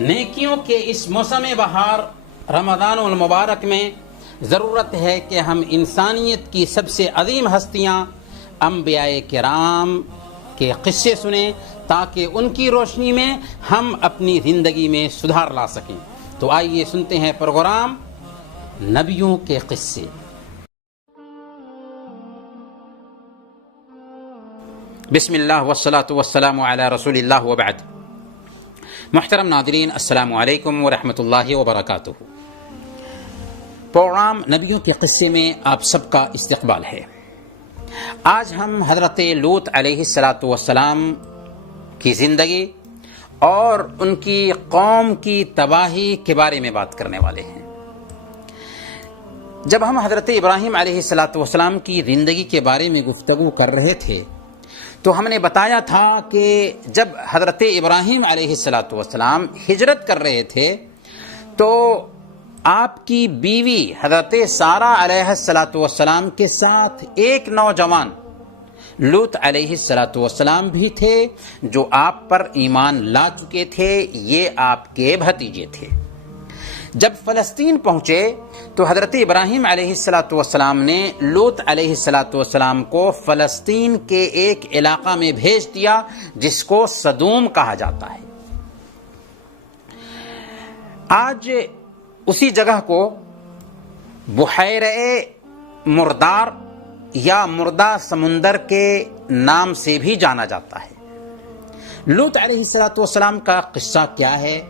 نیکیوں کے اس موسم بہار رمضان المبارک میں ضرورت ہے کہ ہم انسانیت کی سب سے عظیم ہستیاں انبیاء کرام کے قصے سنیں تاکہ ان کی روشنی میں ہم اپنی زندگی میں سدھار لا سکیں۔ تو آئیے سنتے ہیں پروگرام نبیوں کے قصے۔ بسم اللہ والصلاة والسلام علی رسول اللہ وبعد۔ محترم ناظرین، السلام علیکم ورحمۃ اللہ وبرکاتہ۔ پروگرام نبیوں کے قصے میں آپ سب کا استقبال ہے۔ آج ہم حضرت لوط علیہ السلام کی زندگی اور ان کی قوم کی تباہی کے بارے میں بات کرنے والے ہیں۔ جب ہم حضرت ابراہیم علیہ السلام کی زندگی کے بارے میں گفتگو کر رہے تھے تو ہم نے بتایا تھا کہ جب حضرت ابراہیم علیہ السلام ہجرت کر رہے تھے تو آپ کی بیوی حضرت سارہ علیہ السلام کے ساتھ ایک نوجوان لوط علیہ السلام بھی تھے جو آپ پر ایمان لا چکے تھے۔ یہ آپ کے بھتیجے تھے۔ جب فلسطین پہنچے تو حضرت ابراہیم علیہ السلام نے لوط علیہ السلام کو فلسطین کے ایک علاقہ میں بھیج دیا جس کو سدوم کہا جاتا ہے۔ آج اسی جگہ کو بحیرہ مردار یا مردہ سمندر کے نام سے بھی جانا جاتا ہے۔ لوط علیہ السلام کا قصہ کیا ہے،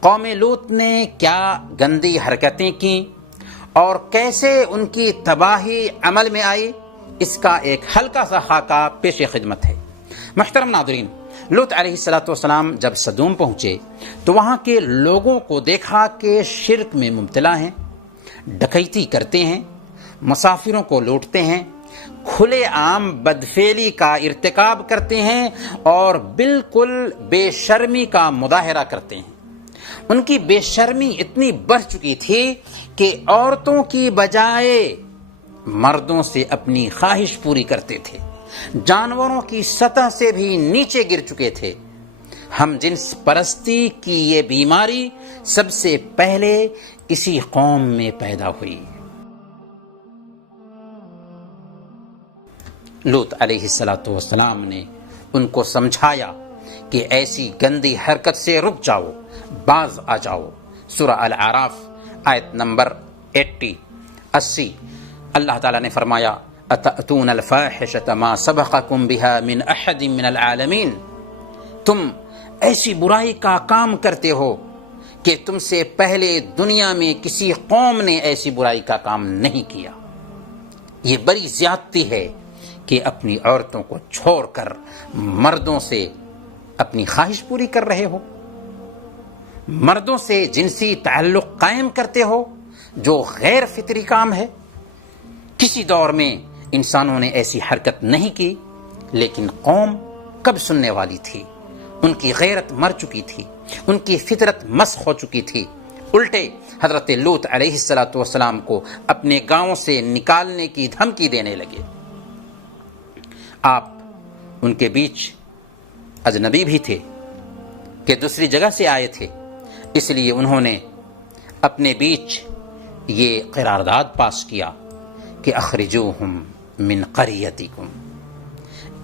قوم لوط نے کیا گندی حرکتیں کیں اور کیسے ان کی تباہی عمل میں آئی، اس کا ایک ہلکا سا خاکہ پیش خدمت ہے۔ محترم ناظرین، لوط علیہ السلام جب سدوم پہنچے تو وہاں کے لوگوں کو دیکھا کہ شرک میں مبتلا ہیں، ڈکیتی کرتے ہیں، مسافروں کو لوٹتے ہیں، کھلے عام بدفعلی کا ارتکاب کرتے ہیں اور بالکل بے شرمی کا مظاہرہ کرتے ہیں۔ ان کی بے شرمی اتنی بڑھ چکی تھی کہ عورتوں کی بجائے مردوں سے اپنی خواہش پوری کرتے تھے، جانوروں کی سطح سے بھی نیچے گر چکے تھے۔ ہم جنس پرستی کی یہ بیماری سب سے پہلے اسی قوم میں پیدا ہوئی۔ لوط علیہ السلام نے ان کو سمجھایا کہ ایسی گندی حرکت سے رک جاؤ، باز آ جاؤ۔ سورہ الاعراف آیت نمبر 80۔ اللہ تعالیٰ نے فرمایا اتأتون الفاحشۃ ما سبقکم بها من احد من العالمین، تم ایسی برائی کا کام کرتے ہو کہ تم سے پہلے دنیا میں کسی قوم نے ایسی برائی کا کام نہیں کیا۔ یہ بڑی زیادتی ہے کہ اپنی عورتوں کو چھوڑ کر مردوں سے اپنی خواہش پوری کر رہے ہو، مردوں سے جنسی تعلق قائم کرتے ہو، جو غیر فطری کام ہے۔ کسی دور میں انسانوں نے ایسی حرکت نہیں کی، لیکن قوم کب سننے والی تھی؟ ان کی غیرت مر چکی تھی، ان کی فطرت مسخ ہو چکی تھی۔ الٹے حضرت لوط علیہ السلام کو اپنے گاؤں سے نکالنے کی دھمکی دینے لگے۔ آپ ان کے بیچ اجنبی بھی تھے کہ دوسری جگہ سے آئے تھے، اس لیے انہوں نے اپنے بیچ یہ قرارداد پاس کیا کہ اخرجوہم من قریتکم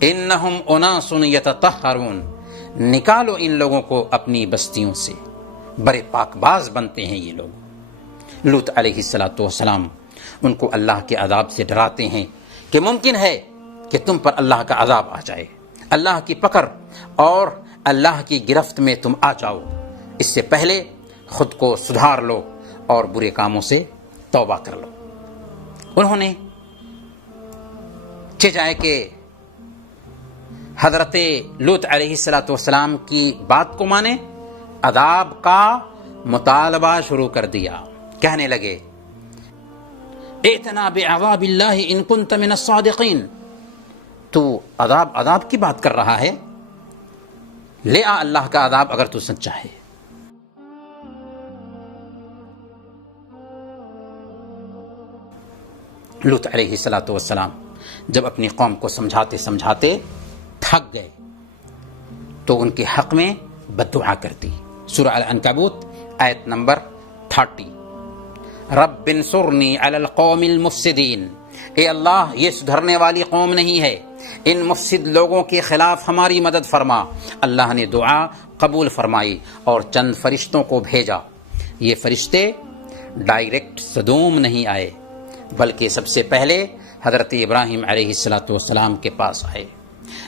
انہم اناس یتطہرون، نکالو ان لوگوں کو اپنی بستیوں سے، بڑے پاک باز بنتے ہیں یہ لوگ۔ لوط علیہ السلام ان کو اللہ کے عذاب سے ڈراتے ہیں کہ ممکن ہے کہ تم پر اللہ کا عذاب آ جائے، اللہ کی پکڑ اور اللہ کی گرفت میں تم آ جاؤ۔ اس سے پہلے خود کو سدھار لو اور برے کاموں سے توبہ کر لو۔ انہوں نے چاہے کہ حضرت لوط علیہ السلام کی بات کو مانے، عذاب کا مطالبہ شروع کر دیا۔ کہنے لگے ائتنا بعذاب اللہ ان کنت من الصادقین، تو عذاب کی بات کر رہا ہے، لے آ اللہ کا عذاب اگر تو سچا ہے۔ لوط علیہ السلام جب اپنی قوم کو سمجھاتے سمجھاتے تھک گئے تو ان کے حق میں بد دعا کر دی۔ سورہ العنکبوت آیت نمبر 30. رب انصرنی علی القوم المفسدین، اے اللہ یہ سدھرنے والی قوم نہیں ہے، ان مفسد لوگوں کے خلاف ہماری مدد فرما. اللہ نے دعا قبول فرمائی اور چند فرشتوں کو بھیجا. یہ فرشتے ڈائریکٹ سدوم نہیں آئے، بلکہ سب سے پہلے حضرت ابراہیم علیہ السلام کے پاس آئے.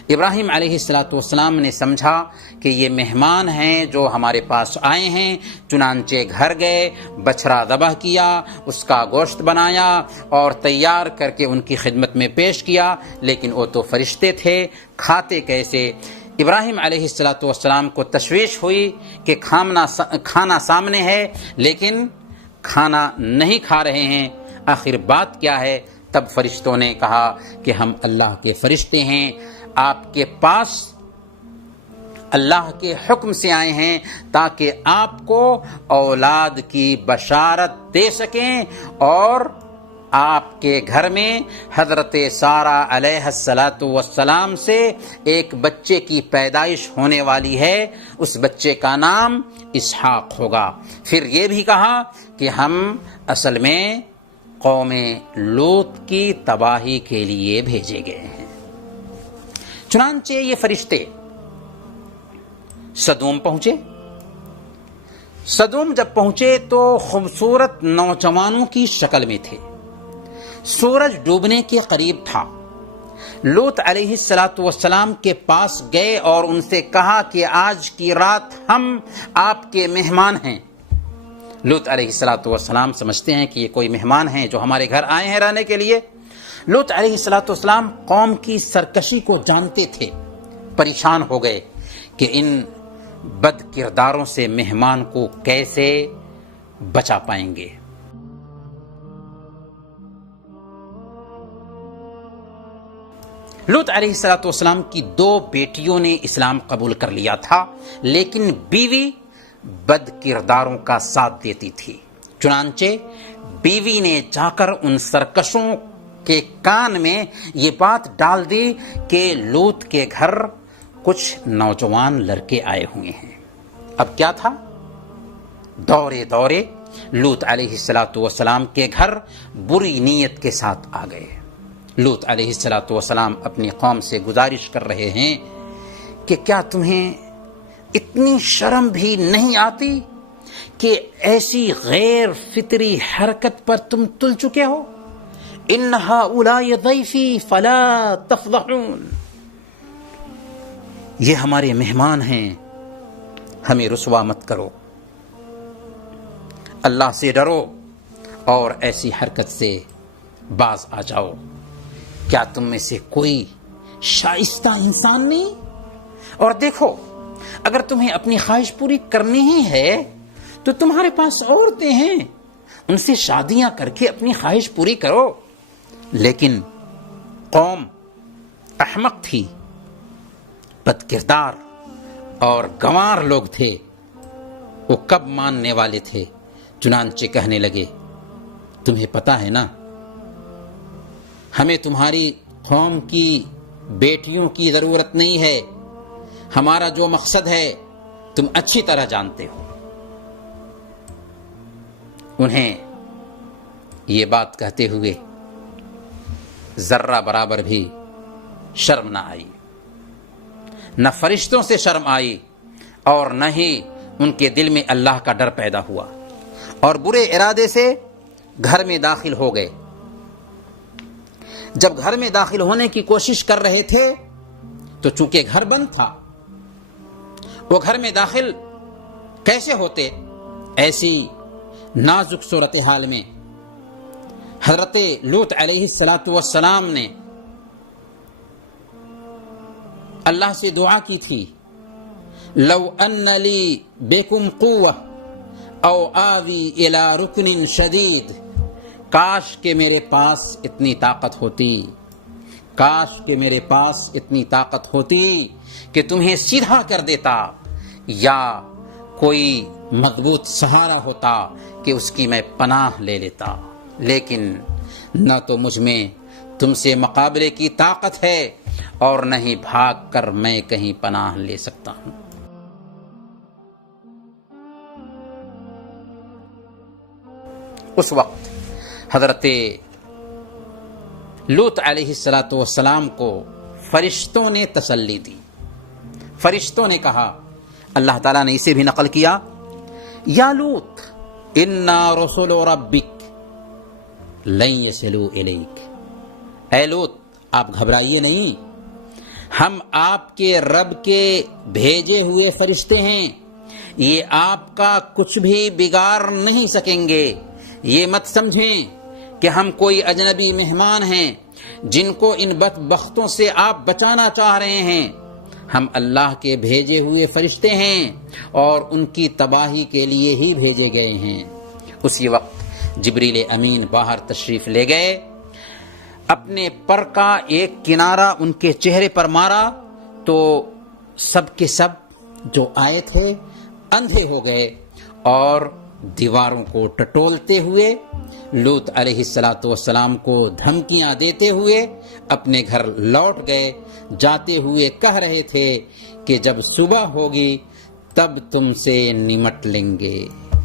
ابراہیم علیہ السلام نے سمجھا کہ یہ مہمان ہیں جو ہمارے پاس آئے ہیں، چنانچہ گھر گئے، بچھڑا ذبح کیا، اس کا گوشت بنایا اور تیار کر کے ان کی خدمت میں پیش کیا. لیکن وہ تو فرشتے تھے، کھاتے کیسے؟ ابراہیم علیہ السلام کو تشویش ہوئی کہ کھانا سامنے ہے لیکن کھانا نہیں کھا رہے ہیں، آخر بات کیا ہے؟ تب فرشتوں نے کہا کہ ہم اللہ کے فرشتے ہیں، آپ کے پاس اللہ کے حکم سے آئے ہیں تاکہ آپ کو اولاد کی بشارت دے سکیں، اور آپ کے گھر میں حضرت سارہ علیہ السلام سے ایک بچے کی پیدائش ہونے والی ہے، اس بچے کا نام اسحاق ہوگا. پھر یہ بھی کہا کہ ہم اصل میں قوم لوط کی تباہی کے لیے بھیجے گئے ہیں. چنانچہ یہ فرشتے سدوم پہنچے. سدوم جب پہنچے تو خوبصورت نوجوانوں کی شکل میں تھے. سورج ڈوبنے کے قریب تھا. لوط علیہ السلام کے پاس گئے اور ان سے کہا کہ آج کی رات ہم آپ کے مہمان ہیں. لوط علیہ السلام سمجھتے ہیں کہ یہ کوئی مہمان ہیں جو ہمارے گھر آئے ہیں رہنے کے لیے. لوط علیہ السلام قوم کی سرکشی کو جانتے تھے، پریشان ہو گئے کہ ان بد کرداروں سے مہمان کو کیسے بچا پائیں گے. لوط علیہ السلام کی 2 بیٹیوں نے اسلام قبول کر لیا تھا، لیکن بیوی بد کرداروں کا ساتھ دیتی تھی. چنانچہ بیوی نے جا کر ان سرکشوں کے کان میں یہ بات ڈال دی کہ لوط کے گھر کچھ نوجوان لڑکے آئے ہوئے ہیں. اب کیا تھا؟ دورے دورے لوط علیہ السلام کے گھر بری نیت کے ساتھ آ گئے. لوط علیہ السلام اپنی قوم سے گزارش کر رہے ہیں کہ کیا تمہیں اتنی شرم بھی نہیں آتی کہ ایسی غیر فطری حرکت پر تم تل چکے ہو؟ ان ہؤلاء ضیفی فلا تفضحون، یہ ہمارے مہمان ہیں، ہمیں رسوا مت کرو. اللہ سے ڈرو اور ایسی حرکت سے باز آ جاؤ. کیا تم میں سے کوئی شائستہ انسان نہیں؟ اور دیکھو، اگر تمہیں اپنی خواہش پوری کرنی ہی ہے تو تمہارے پاس عورتیں ہیں، ان سے شادیاں کر کے اپنی خواہش پوری کرو. لیکن قوم احمق تھی، بد کردار اور گنوار لوگ تھے، وہ کب ماننے والے تھے؟ چنانچہ کہنے لگے تمہیں پتا ہے نا، ہمیں تمہاری قوم کی بیٹیوں کی ضرورت نہیں ہے، ہمارا جو مقصد ہے تم اچھی طرح جانتے ہو. انہیں یہ بات کہتے ہوئے ذرہ برابر بھی شرم نہ آئی، نہ فرشتوں سے شرم آئی اور نہ ہی ان کے دل میں اللہ کا ڈر پیدا ہوا، اور برے ارادے سے گھر میں داخل ہو گئے. جب گھر میں داخل ہونے کی کوشش کر رہے تھے تو چونکہ گھر بند تھا، وہ گھر میں داخل کیسے ہوتے؟ ایسی نازک صورتحال میں حضرت لوط علیہ السلام نے اللہ سے دعا کی تھی، لو ان لی بکم قوہ او آوی الی رکن شدید، کاش کہ میرے پاس اتنی طاقت ہوتی، کاش کہ میرے پاس اتنی طاقت ہوتی کہ تمہیں سیدھا کر دیتا، یا کوئی مضبوط سہارا ہوتا کہ اس کی میں پناہ لے لیتا. لیکن نہ تو مجھ میں تم سے مقابلے کی طاقت ہے اور نہ ہی بھاگ کر میں کہیں پناہ لے سکتا ہوں. اس وقت حضرت لوط علیہ السلام کو فرشتوں نے تسلی دی. فرشتوں نے کہا، اللہ تعالیٰ نے اسے بھی نقل کیا، یا لوط انا رسول ربک لن یصلوا الیک، اے لوط آپ گھبرائیے نہیں، ہم آپ کے رب کے بھیجے ہوئے فرشتے ہیں، یہ آپ کا کچھ بھی بگاڑ نہیں سکیں گے. یہ مت سمجھیں کہ ہم کوئی اجنبی مہمان ہیں جن کو ان بدبختوں سے آپ بچانا چاہ رہے ہیں. ہم اللہ کے بھیجے ہوئے فرشتے ہیں اور ان کی تباہی کے لیے ہی بھیجے گئے ہیں. اسی وقت جبریل امین باہر تشریف لے گئے، اپنے پر کا ایک کنارہ ان کے چہرے پر مارا تو سب کے سب جو آئے تھے اندھے ہو گئے اور دیواروں کو ٹٹولتے ہوئے لوط علیہ السلام کو دھمکیاں دیتے ہوئے اپنے گھر لوٹ گئے. جاتے ہوئے کہہ رہے تھے کہ جب صبح ہوگی تب تم سے نمٹ لیں گے،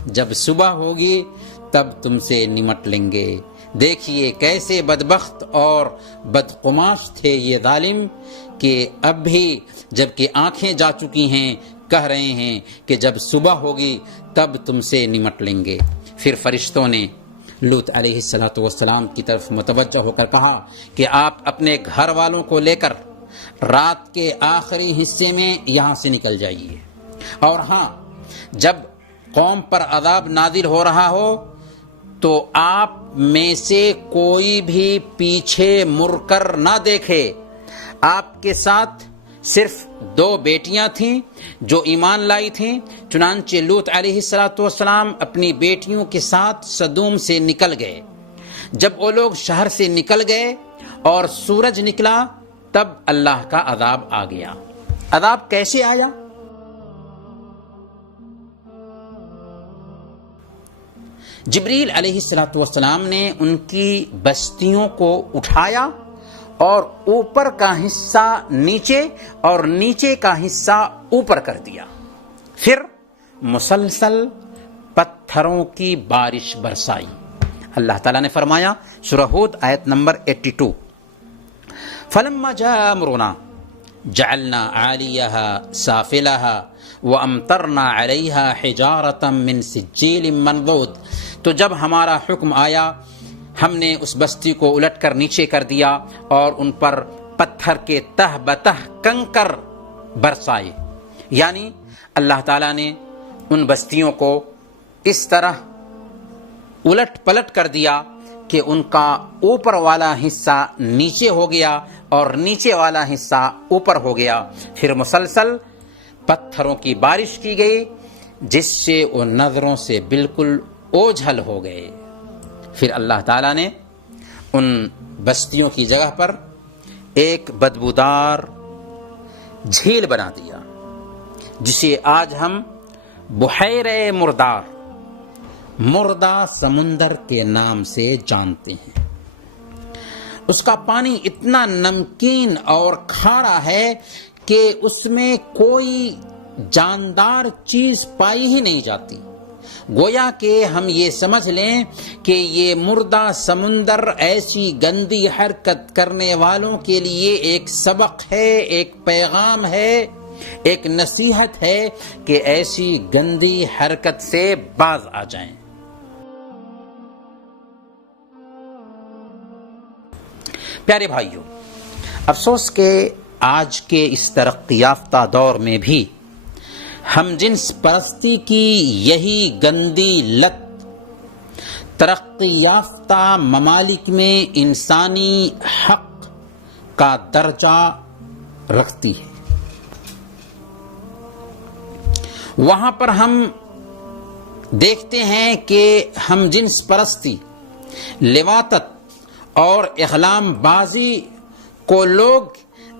جب صبح ہوگی تب تم سے نمٹ لیں گے. دیکھیے کیسے بدبخت اور بدقماش تھے یہ ظالم کہ اب بھی جبکہ آنکھیں جا چکی ہیں کہہ رہے ہیں کہ جب صبح ہوگی تب تم سے نمٹ لیں گے. پھر فرشتوں نے لوط علیہ السلام کی طرف متوجہ ہو کر کہا کہ آپ اپنے گھر والوں کو لے کر رات کے آخری حصے میں یہاں سے نکل جائیے، اور ہاں جب قوم پر عذاب نازل ہو رہا ہو تو آپ میں سے کوئی بھی پیچھے مڑ کر نہ دیکھے. آپ کے ساتھ صرف 2 بیٹیاں تھیں جو ایمان لائی تھیں. چنانچہ لوط علیہ السلام اپنی بیٹیوں کے ساتھ سدوم سے نکل گئے. جب وہ لوگ شہر سے نکل گئے اور سورج نکلا تب اللہ کا عذاب آ گیا. عذاب کیسے آیا؟ جبریل علیہ السلام نے ان کی بستیوں کو اٹھایا اور اوپر کا حصہ نیچے اور نیچے کا حصہ اوپر کر دیا. پھر مسلسل پتھروں کی بارش برسائی. اللہ تعالیٰ نے فرمایا سورہ ہود آیت نمبر 82، فلما جاء امرنا جعلنا عالیها سافلها وامطرنا علیها حجارة من سجیل منضود. تو جب ہمارا حکم آیا ہم نے اس بستی کو الٹ کر نیچے کر دیا اور ان پر پتھر کے تہ بتہ کنکر برسائے. یعنی اللہ تعالیٰ نے ان بستیوں کو اس طرح الٹ پلٹ کر دیا کہ ان کا اوپر والا حصہ نیچے ہو گیا اور نیچے والا حصہ اوپر ہو گیا. پھر مسلسل پتھروں کی بارش کی گئی جس سے وہ نظروں سے بالکل اوجھل ہو گئے. پھر اللہ تعالیٰ نے ان بستیوں کی جگہ پر ایک بدبودار جھیل بنا دیا جسے آج ہم بحیرہ مردار، مردہ سمندر کے نام سے جانتے ہیں. اس کا پانی اتنا نمکین اور کھارا ہے کہ اس میں کوئی جاندار چیز پائی ہی نہیں جاتی. گویا کہ ہم یہ سمجھ لیں کہ یہ مردہ سمندر ایسی گندی حرکت کرنے والوں کے لیے ایک سبق ہے، ایک پیغام ہے، ایک نصیحت ہے کہ ایسی گندی حرکت سے باز آ جائیں. پیارے بھائیوں، افسوس کہ آج کے اس ترقی یافتہ دور میں بھی ہم جنس پرستی کی یہی گندی لت ترقی یافتہ ممالک میں انسانی حق کا درجہ رکھتی ہے. وہاں پر ہم دیکھتے ہیں کہ ہم جنس پرستی، لواطت اور احلام بازی کو لوگ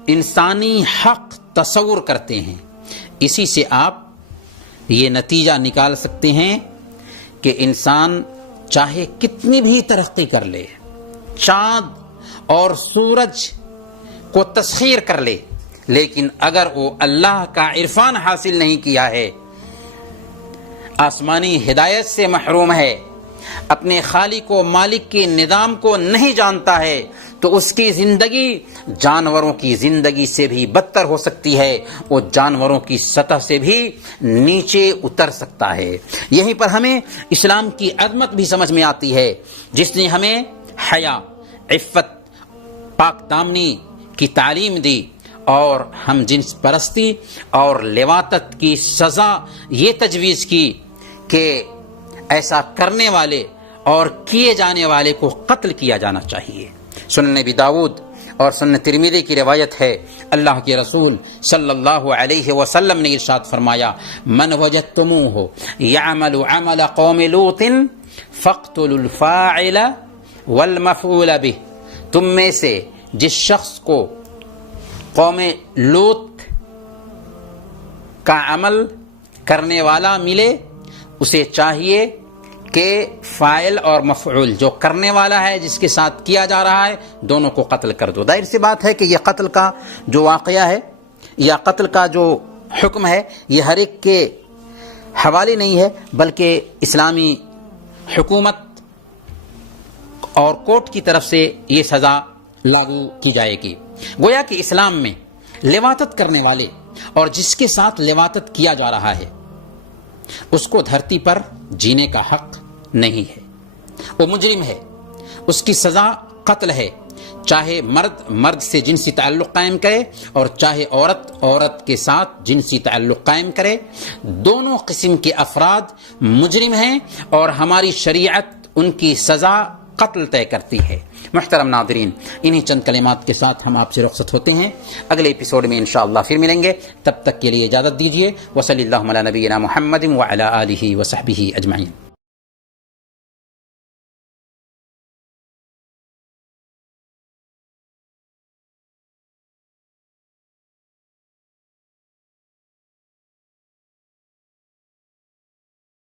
انسانی حق تصور کرتے ہیں. اسی سے آپ یہ نتیجہ نکال سکتے ہیں کہ انسان چاہے کتنی بھی ترقی کر لے، چاند اور سورج کو تسخیر کر لے، لیکن اگر وہ اللہ کا عرفان حاصل نہیں کیا ہے، آسمانی ہدایت سے محروم ہے، اپنے خالق و مالک کے نظام کو نہیں جانتا ہے تو اس کی زندگی جانوروں کی زندگی سے بھی بدتر ہو سکتی ہے، وہ جانوروں کی سطح سے بھی نیچے اتر سکتا ہے۔ یہیں پر ہمیں اسلام کی عظمت بھی سمجھ میں آتی ہے، جس نے ہمیں حیا، عفت، پاک دامنی کی تعلیم دی، اور ہم جنس پرستی اور لواطت کی سزا یہ تجویز کی کہ ایسا کرنے والے اور کیے جانے والے کو قتل کیا جانا چاہیے۔ سنن نبی داؤد اور سنن ترمذی کی روایت ہے، اللہ کے رسول صلی اللہ علیہ وسلم نے ارشاد فرمایا، من وجدتموہ یعمل عمل قوم لوط فاقتلوا الفاعل والمفعول به، تم میں سے جس شخص کو قوم لوط کا عمل کرنے والا ملے، اسے چاہیے کہ فاعل اور مفعول، جو کرنے والا ہے جس کے ساتھ کیا جا رہا ہے، دونوں کو قتل کر دو۔ ظاہر سی بات ہے کہ یہ قتل کا جو واقعہ ہے یا قتل کا جو حکم ہے یہ ہر ایک کے حوالے نہیں ہے، بلکہ اسلامی حکومت اور کورٹ کی طرف سے یہ سزا لاگو کی جائے گی۔ گویا کہ اسلام میں لواطت کرنے والے اور جس کے ساتھ لواطت کیا جا رہا ہے اس کو دھرتی پر جینے کا حق نہیں ہے، وہ مجرم ہے، اس کی سزا قتل ہے، چاہے مرد سے جنسی تعلق قائم کرے اور چاہے عورت کے ساتھ جنسی تعلق قائم کرے، دونوں قسم کے افراد مجرم ہیں اور ہماری شریعت ان کی سزا قتل طے کرتی ہے۔ محترم ناظرین، انہی چند کلمات کے ساتھ ہم آپ سے رخصت ہوتے ہیں، اگلے ایپیسوڈ میں انشاءاللہ پھر ملیں گے، تب تک کے لیے اجازت دیجیے۔ وصلی اللہ علی نبینا محمد وعلی آلہ وصحبہ اجمعین۔